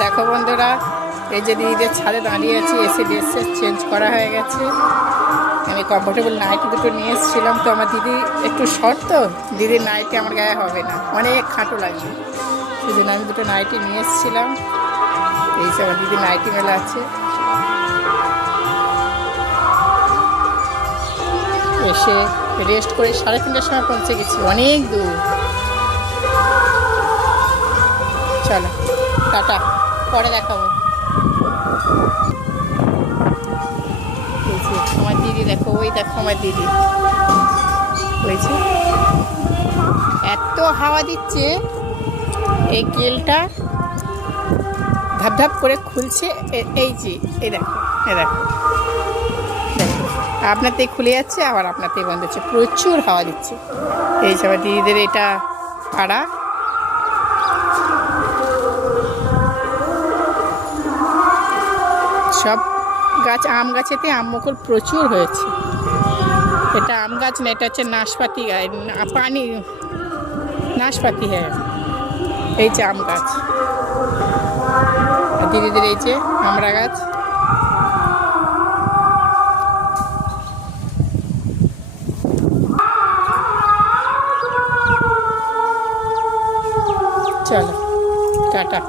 দেখো বন্ধুরা, এই যে দিদিদের ছাদে দাঁড়িয়ে আছি, এসে ড্রেস চেঞ্জ করা হয়ে গেছে। আমি কমফোর্টেবল নাইটি দুটো নিয়ে এসেছিলাম, তো আমার দিদি একটু শর্ট, তো দিদির নাইটি আমার গায়ে হবে না, অনেক খাটো লাগবে, সেই জন্য আমি দুটো নাইটি নিয়ে এসেছিলাম। এই যে আমার দিদি নাইটি মেলা আছে, এসে রেস্ট করে 3:30টার সময় পৌঁছে গেছি, অনেক দূর। চলো টাটা, পরে দেখাবো। আমার দিদি দেখো, ওই দেখো আমার দিদি, হয়েছে এত হাওয়া দিচ্ছে, এই গেলটা ধাপ ধাপ করে খুলছে। এই যে এই দেখো, এই দেখো, আপনাতেই খুলে যাচ্ছে, আবার আপনাতেই বন্ধ হচ্ছে, প্রচুর হাওয়া দিচ্ছে। এই সব দিদিদের এটা পাড়া। সব গাছ, আম গাছেতে আম মুকুল প্রচুর হয়েছে। এটা আম গাছ না, এটা হচ্ছে নাশপাতি, পানি নাশপাতি। হ্যাঁ, এই যে আম গাছ, দিদিদের এই যে আমড়া গাছ। চলো টাটা।